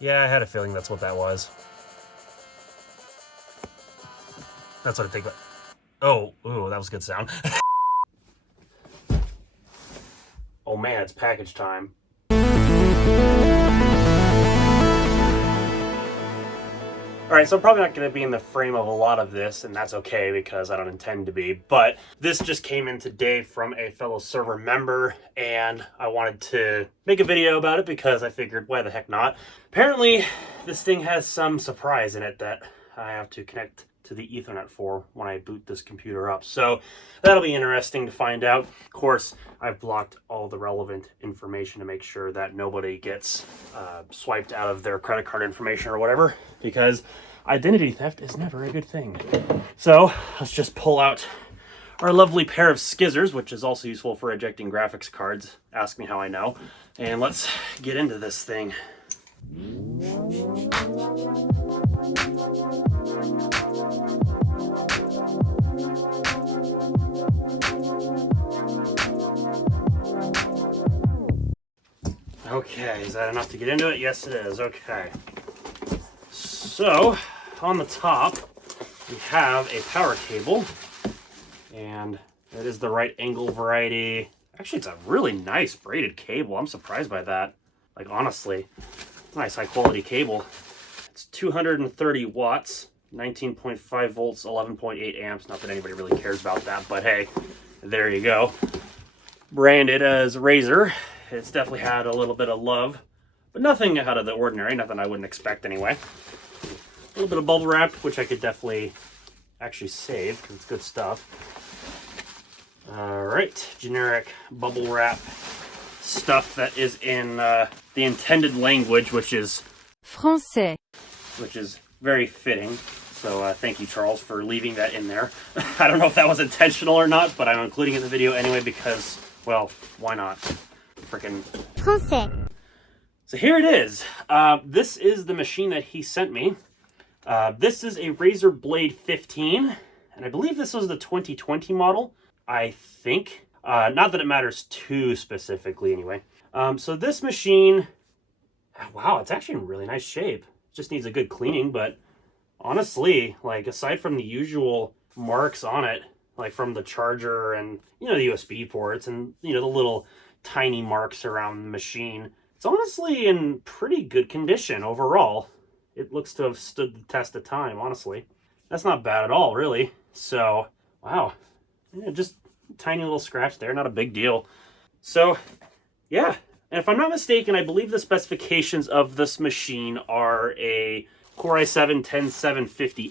Yeah, I had a feeling that's what that was. That's what I think. But oh, ooh, that was a good sound. Oh man, it's package time. All right, so I'm probably not going to be in the frame of a lot of this, and that's okay because I don't intend to be. But this just came in today from a fellow server member, and I wanted to make a video about it because I figured, why the heck not? Apparently, this thing has some surprise in it that I have to connect to the Ethernet for when I boot this computer up. So that'll be interesting to find out. Of course, I've blocked all the relevant information to make sure that nobody gets swiped out of their credit card information or whatever, because identity theft is never a good thing. So let's just pull out our lovely pair of skizzers, which is also useful for ejecting graphics cards. Ask me how I know. And let's get into this thing. Okay, is that enough to get into it? Yes, it is. Okay. So, on the top, we have a power cable, and it is the right angle variety. Actually, it's a really nice braided cable. I'm surprised by that. Like, honestly, it's a nice high quality cable. It's 230 watts, 19.5 volts, 11.8 amps. Not that anybody really cares about that, but hey, there you go. Branded as Razer. It's definitely had a little bit of love, but nothing out of the ordinary, nothing I wouldn't expect anyway. A little bit of bubble wrap, which I could definitely actually save because it's good stuff. All right, generic bubble wrap stuff that is in the intended language, which is Français. which is very fitting. So thank you, Charles, for leaving that in there. I don't know if that was intentional or not, but I'm including it in the video anyway because, well, why not? Freaking Français. So here it is. This is the machine that he sent me. This is a Razer Blade 15, and I believe this was the 2020 model, I think. Not that it matters too specifically anyway. So this machine, wow, it's actually in really nice shape. Just needs a good cleaning, but honestly, like aside from the usual marks on it, like from the charger and, the USB ports and, the little tiny marks around the machine, it's honestly in pretty good condition overall. It looks to have stood the test of time, honestly. That's not bad at all, really. So, wow. Yeah, just tiny little scratch there, not a big deal. So, yeah. And if I'm not mistaken, I believe the specifications of this machine are a Core i7-10750H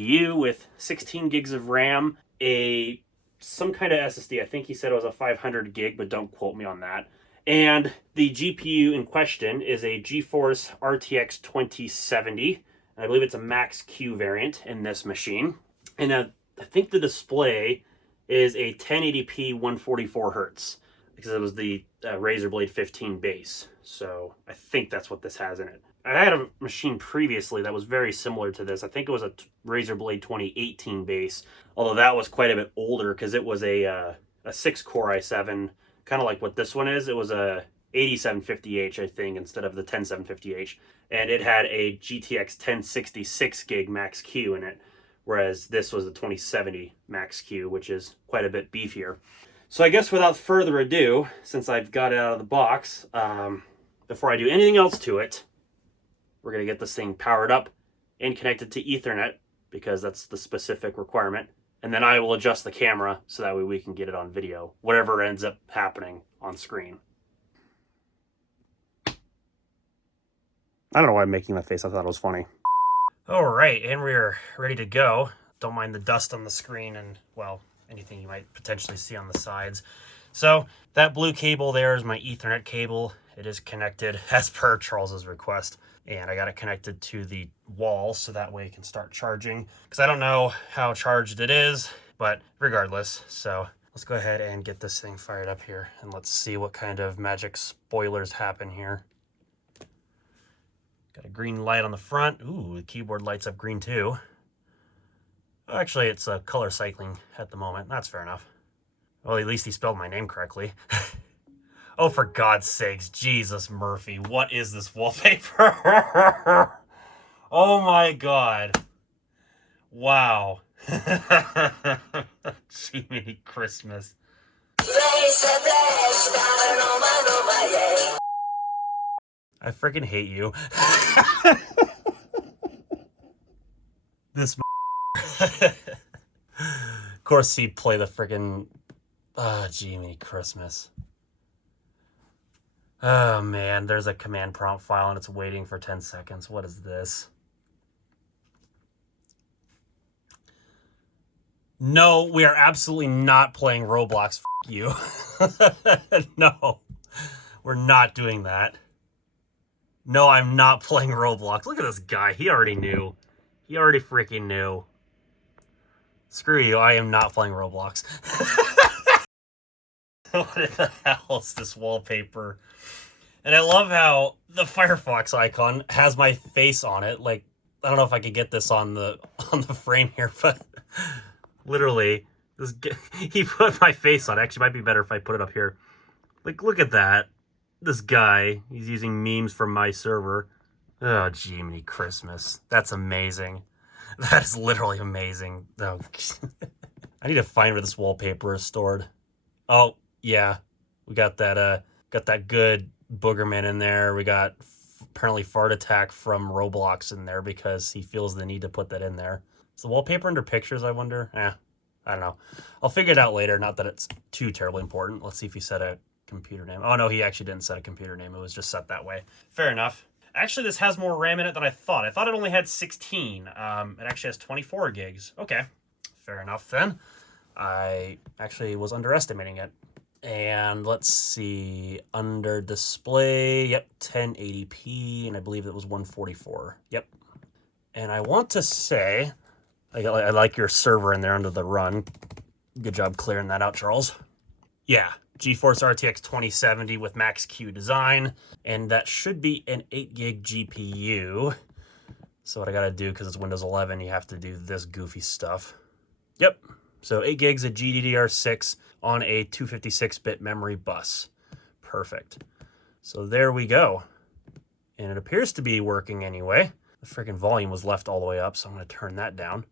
CPU with 16 gigs of RAM, some kind of SSD. I think he said it was a 500 gig, but don't quote me on that. And the GPU in question is a GeForce RTX 2070. And I believe it's a Max-Q variant in this machine. And I think the display is a 1080p 144 hertz because it was the Razer Blade 15 base. So I think that's what this has in it. I had a machine previously that was very similar to this. I think it was a Razer Blade 2018 base, although that was quite a bit older because it was a 6-core i7, kind of like what this one is. It was a 8750H, I think, instead of the 10750H, and it had a GTX 1066 gig Max Q in it, whereas this was the 2070 Max Q, which is quite a bit beefier. So I guess without further ado, since I've got it out of the box, before I do anything else to it, we're going to get this thing powered up and connected to Ethernet because that's the specific requirement. And then I will adjust the camera so that way we can get it on video, whatever ends up happening on screen. I don't know why I'm making that face. I thought it was funny. All right, and we're ready to go. Don't mind the dust on the screen and, well, anything you might potentially see on the sides. So that blue cable there is my Ethernet cable. It is connected as per Charles's request. And I got it connected to the wall so that way it can start charging. Because I don't know how charged it is, but regardless. So let's go ahead and get this thing fired up here. And let's see what kind of magic spoilers happen here. Got a green light on the front. Ooh, the keyboard lights up green too. Actually, it's color cycling at the moment. That's fair enough. Well, at least he spelled my name correctly. Oh, for God's sakes, Jesus Murphy, what is this wallpaper? Oh my God. Wow. Jiminy Christmas. I freaking hate you. This Of course he play the freaking Jiminy Christmas. Oh man, there's a command prompt file and it's waiting for 10 seconds. What is this? No, we are absolutely not playing Roblox. F you. No, we're not doing that. No, I'm not playing Roblox. Look at this guy. He already knew. He already freaking knew. Screw you. I am not playing Roblox. What the hell is this wallpaper? And I love how the Firefox icon has my face on it. Like, I don't know if I could get this on the frame here, but literally, he put my face on it. Actually, it might be better if I put it up here. Like, look at that. This guy, he's using memes from my server. Oh, Jiminy Christmas. That's amazing. That is literally amazing. Oh, I need to find where this wallpaper is stored. Oh, yeah. We got that good Boogerman in there. We got apparently Fart Attack from Roblox in there because he feels the need to put that in there. Is the wallpaper under pictures, I wonder? I don't know. I'll figure it out later. Not that it's too terribly important. Let's see if he set a computer name. Oh, no, he actually didn't set a computer name. It was just set that way. Fair enough. Actually, this has more RAM in it than I thought. I thought it only had 16. It actually has 24 gigs. Okay, fair enough then. I actually was underestimating it. And let's see, under display, yep, 1080p, and I believe it was 144. Yep. And I want to say, I like your server in there under the run. Good job clearing that out, Charles. Yeah, GeForce RTX 2070 with Max-Q design, and that should be an 8 gig GPU. So what I gotta do, because it's Windows 11, you have to do this goofy stuff. Yep, so 8 gigs of GDDR6 on a 256-bit memory bus. Perfect. So there we go. And it appears to be working anyway. The freaking volume was left all the way up, so I'm gonna turn that down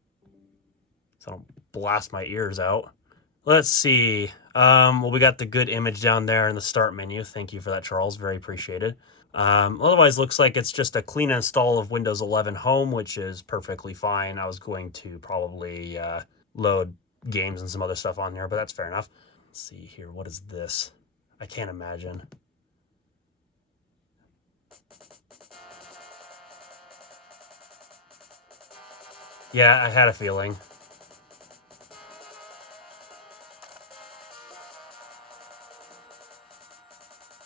so I don't blast my ears out. Let's see. Well, we got the good image down there in the start menu. Thank you for that, Charles. Very appreciated. Otherwise, looks like it's just a clean install of Windows 11 Home, which is perfectly fine. I was going to probably load games and some other stuff on there, but that's fair enough. Let's see here. What is this? I can't imagine. Yeah, I had a feeling.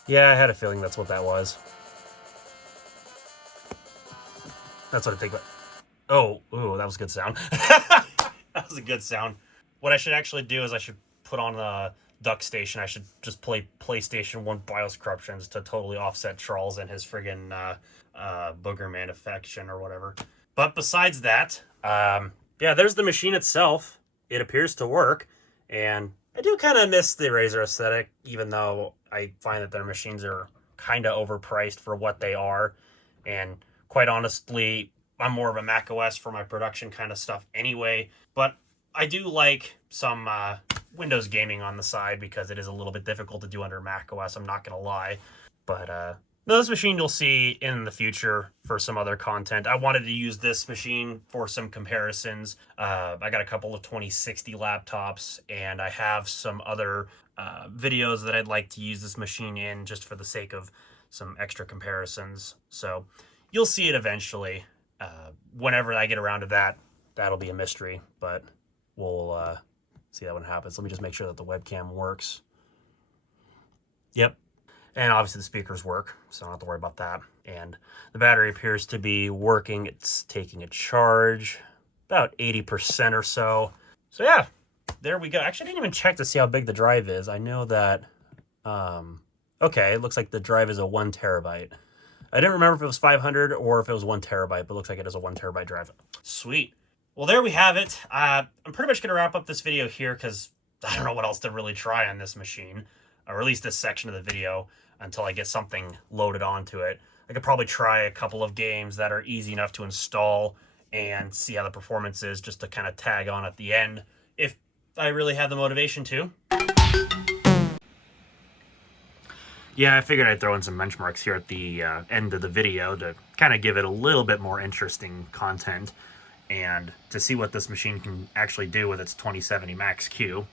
Yeah, I had a feeling that's what that was. That's what I think. Oh, ooh, that was a good sound. That was a good sound. What I should actually do is I should put on the Duck Station. I should just play PlayStation 1 BIOS Corruptions to totally offset Charles and his friggin' Boogerman affection or whatever. But besides that, yeah, there's the machine itself. It appears to work, and I do kind of miss the Razer aesthetic, even though I find that their machines are kind of overpriced for what they are. And quite honestly, I'm more of a Mac OS for my production kind of stuff anyway. But I do like some Windows gaming on the side because it is a little bit difficult to do under Mac OS, I'm not going to lie. But no, this machine you'll see in the future for some other content. I wanted to use this machine for some comparisons. I got a couple of 2060 laptops, and I have some other videos that I'd like to use this machine in just for the sake of some extra comparisons. So you'll see it eventually. Whenever I get around to that, that'll be a mystery, but we'll see that when it happens. Let me just make sure that the webcam works. Yep. And obviously the speakers work, so I don't have to worry about that. And the battery appears to be working. It's taking a charge, about 80% or so. So yeah, there we go. Actually, I didn't even check to see how big the drive is. I know that, okay, it looks like the drive is a 1 terabyte. I didn't remember if it was 500 or if it was 1 terabyte, but it looks like it is a 1 terabyte drive. Sweet. Well, there we have it. I'm pretty much going to wrap up this video here because I don't know what else to really try on this machine. or at least this section of the video, until I get something loaded onto it. I could probably try a couple of games that are easy enough to install and see how the performance is, just to kind of tag on at the end if I really have the motivation to. Yeah, I figured I'd throw in some benchmarks here at the end of the video to kind of give it a little bit more interesting content and to see what this machine can actually do with its 2070 Max-Q.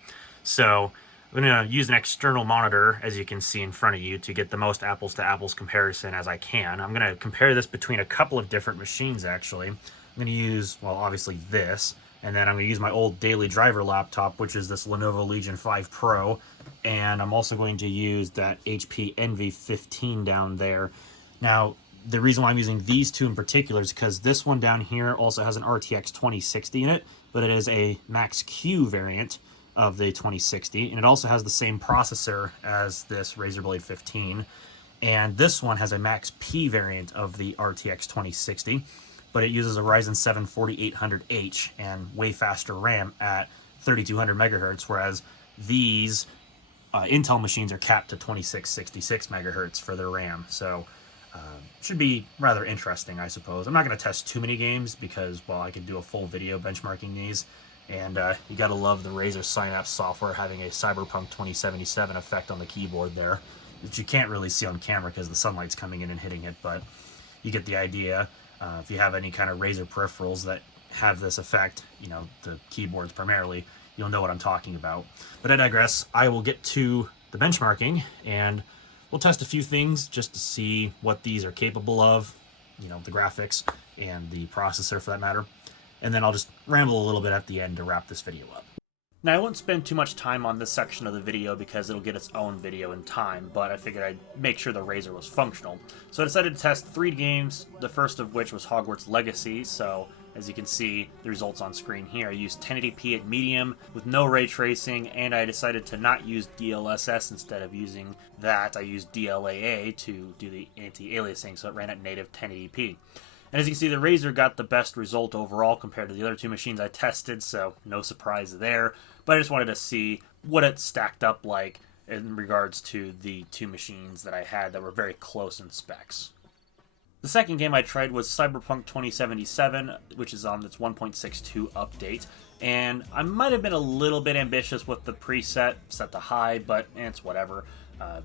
So I'm going to use an external monitor, as you can see in front of you, to get the most apples to apples comparison as I can. I'm going to compare this between a couple of different machines, actually. I'm going to use, well, obviously this, and then I'm going to use my old daily driver laptop, which is this Lenovo Legion 5 Pro, and I'm also going to use that HP Envy 15 down there. Now, the reason why I'm using these two in particular is because this one down here also has an RTX 2060 in it, but it is a Max-Q variant of the 2060, and it also has the same processor as this Razer Blade 15. And this one has a Max-P variant of the RTX 2060, but it uses a Ryzen 7 4800H and way faster RAM at 3200 megahertz, whereas these Intel machines are capped to 2666 megahertz for their RAM. So should be rather interesting, I suppose. I'm not going to test too many games because, well, I could do a full video benchmarking these. And you gotta love the Razer Synapse software having a Cyberpunk 2077 effect on the keyboard there, which you can't really see on camera because the sunlight's coming in and hitting it, but you get the idea. If you have any kind of Razer peripherals that have this effect, you know, the keyboards primarily, you'll know what I'm talking about. But I digress. I will get to the benchmarking, and we'll test a few things just to see what these are capable of, you know, the graphics and the processor for that matter. And then I'll just ramble a little bit at the end to wrap this video up. Now, I won't spend too much time on this section of the video because it'll get its own video in time, but I figured I'd make sure the Razer was functional. So I decided to test 3 games, the first of which was Hogwarts Legacy. So as you can see, the results on screen here. I used 1080p at medium with no ray tracing, and I decided to not use DLSS instead of using that. I used DLAA to do the anti-aliasing, so it ran at native 1080p. And as you can see, the Razer got the best result overall compared to the other 2 machines I tested, so no surprise there. But I just wanted to see what it stacked up like in regards to the 2 machines that I had that were very close in specs. The second game I tried was Cyberpunk 2077, which is on its 1.62 update. And I might have been a little bit ambitious with the preset, set to high, but it's whatever.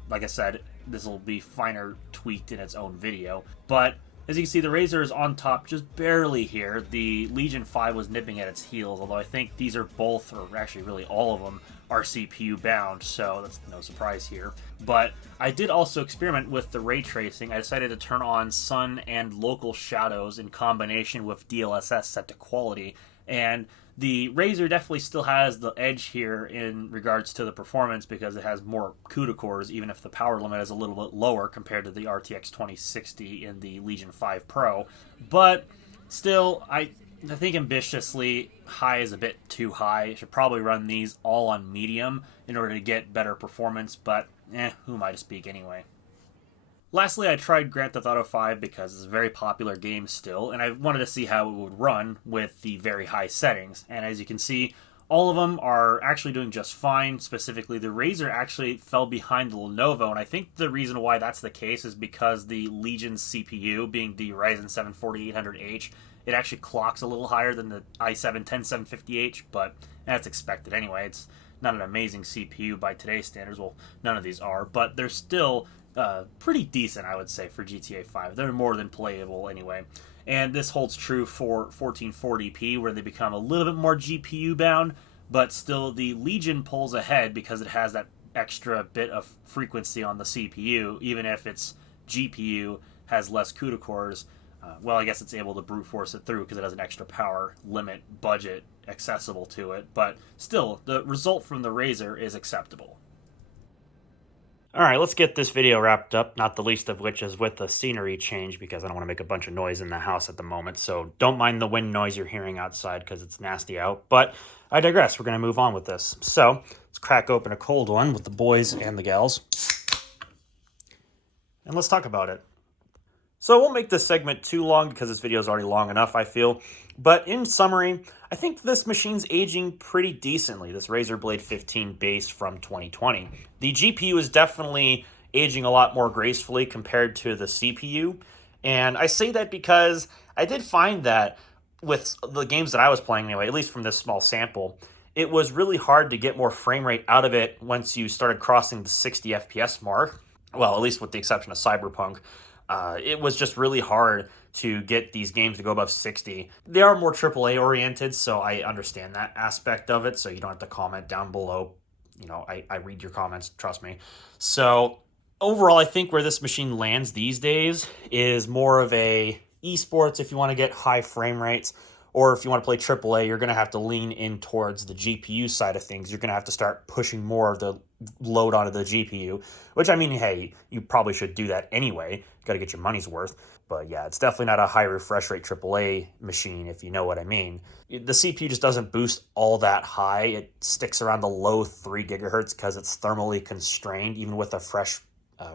Like I said, this will be finer tweaked in its own video. But as you can see, the Razer is on top just barely here. The Legion 5 was nipping at its heels, although I think these are both, or actually really all of them, are CPU bound, so that's no surprise here. But I did also experiment with the ray tracing. I decided to turn on sun and local shadows in combination with DLSS set to quality, and the Razer definitely still has the edge here in regards to the performance because it has more CUDA cores, even if the power limit is a little bit lower compared to the RTX 2060 in the Legion 5 Pro. But still, I think ambitiously high is a bit too high. I should probably run these all on medium in order to get better performance, but who am I to speak anyway? Lastly, I tried Grand Theft Auto 5 because it's a very popular game still, and I wanted to see how it would run with the very high settings. And as you can see, all of them are actually doing just fine. Specifically, the Razer actually fell behind the Lenovo, and I think the reason why that's the case is because the Legion CPU, being the Ryzen 7 4800H, it actually clocks a little higher than the i7 10750H, but that's expected anyway. It's not an amazing CPU by today's standards. Well, none of these are, but they're still pretty decent, I would say, for GTA 5. They're more than playable anyway. And this holds true for 1440p, where they become a little bit more GPU bound, but still the Legion pulls ahead because it has that extra bit of frequency on the CPU, even if its GPU has less CUDA cores. Well, I guess it's able to brute force it through because it has an extra power limit budget accessible to it, but still, the result from the Razer is acceptable. Alright, let's get this video wrapped up, not the least of which is with the scenery change because I don't want to make a bunch of noise in the house at the moment, so don't mind the wind noise you're hearing outside because it's nasty out, but I digress. We're going to move on with this. So, let's crack open a cold one with the boys and the gals, and let's talk about it. So I won't make this segment too long because this video is already long enough, I feel. But in summary, I think this machine's aging pretty decently, this Razer Blade 15 base from 2020. The GPU is definitely aging a lot more gracefully compared to the CPU. And I say that because I did find that with the games that I was playing anyway, at least from this small sample, it was really hard to get more frame rate out of it once you started crossing the 60 FPS mark. Well, at least with the exception of Cyberpunk. It was just really hard to get these games to go above 60. They are more AAA oriented, so I understand that aspect of it, so you don't have to comment down below. You know, I read your comments, trust me. So overall, I think where this machine lands these days is more of a esports if you want to get high frame rates, or if you want to play AAA, you're going to have to lean in towards the GPU side of things. You're going to have to start pushing more of the load onto the GPU, which, I mean, hey, you probably should do that anyway. Got to get your money's worth. But yeah, it's definitely not a high refresh rate AAA machine, if you know what I mean. The CPU just doesn't boost all that high. It sticks around the low 3 gigahertz because it's thermally constrained, even with a fresh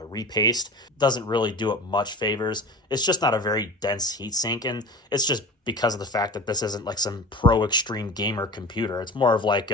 repaste. Doesn't really do it much favors. It's just not a very dense heatsink, and it's just because of the fact that this isn't like some pro extreme gamer computer. It's more of like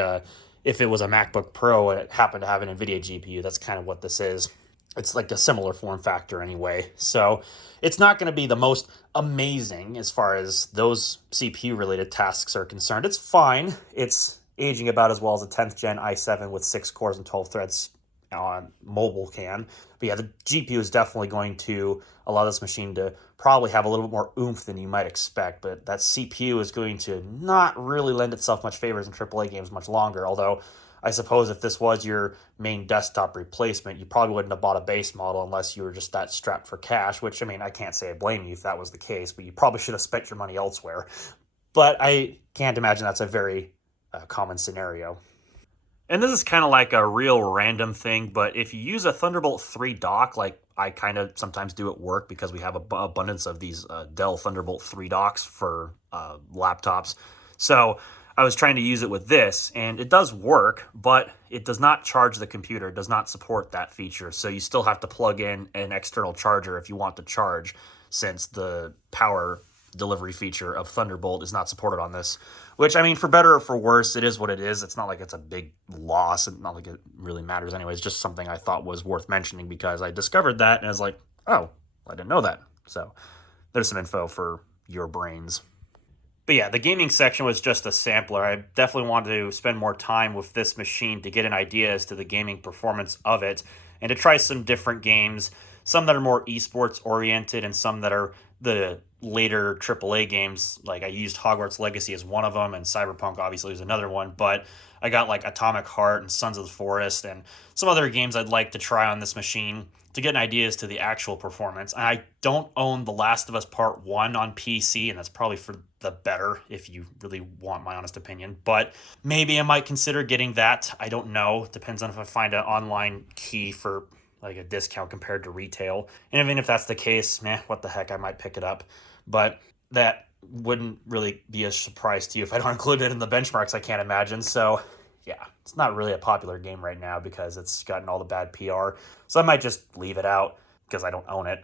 if it was a MacBook Pro and it happened to have an NVIDIA GPU, that's kind of what this is. It's like a similar form factor anyway. So it's not going to be the most amazing as far as those CPU related tasks are concerned. It's fine. It's aging about as well as a 10th gen i7 with 6 cores and 12 threads on mobile can. But yeah, the GPU is definitely going to allow this machine to probably have a little bit more oomph than you might expect, but that CPU is going to not really lend itself much favors in AAA games much longer, although I suppose if this was your main desktop replacement, you probably wouldn't have bought a base model unless you were just that strapped for cash, which, I mean, I can't say I blame you if that was the case, but you probably should have spent your money elsewhere. But I can't imagine that's a very common scenario. And this is kind of like a real random thing, but if you use a Thunderbolt 3 dock, like I kind of sometimes do at work because we have an abundance of these Dell Thunderbolt 3 docks for laptops. So I was trying to use it with this, and it does work, but it does not charge the computer. It does not support that feature. So you still have to plug in an external charger if you want to charge, since the power delivery feature of Thunderbolt is not supported on this. Which, I mean, for better or for worse, it is what it is. It's not like it's a big loss. It's not like it really matters anyway. It's just something I thought was worth mentioning because I discovered that and I was like, oh, I didn't know that. So there's some info for your brains. But yeah, the gaming section was just a sampler. I definitely wanted to spend more time with this machine to get an idea as to the gaming performance of it and to try some different games, some that are more esports oriented and some that are the later AAA games. Like I used Hogwarts Legacy as one of them, and Cyberpunk obviously is another one, but I got like Atomic Heart and Sons of the Forest and some other games I'd like to try on this machine to get an idea as to the actual performance. I don't own The Last of Us Part 1 on PC, and that's probably for the better if you really want my honest opinion, but maybe I might consider getting that. I don't know. Depends on if I find an online key for like a discount compared to retail. And even if that's the case, what the heck, I might pick it up. But that wouldn't really be a surprise to you if I don't include it in the benchmarks, I can't imagine. So yeah, it's not really a popular game right now because it's gotten all the bad PR. So I might just leave it out because I don't own it.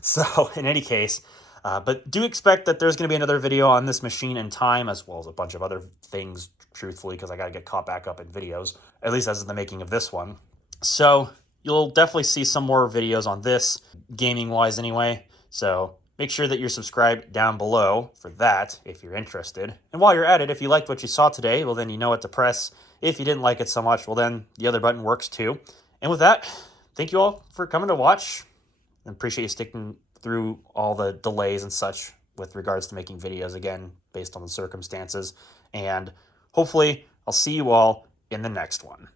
So in any case, but do expect that there's going to be another video on this machine in time, as well as a bunch of other things, truthfully, because I got to get caught back up in videos, at least as in the making of this one. So you'll definitely see some more videos on this, gaming-wise anyway. So make sure that you're subscribed down below for that if you're interested. And while you're at it, if you liked what you saw today, well, then you know what to press. If you didn't like it so much, well, then the other button works too. And with that, thank you all for coming to watch. I appreciate you sticking through all the delays and such with regards to making videos, again, based on the circumstances. And hopefully I'll see you all in the next one.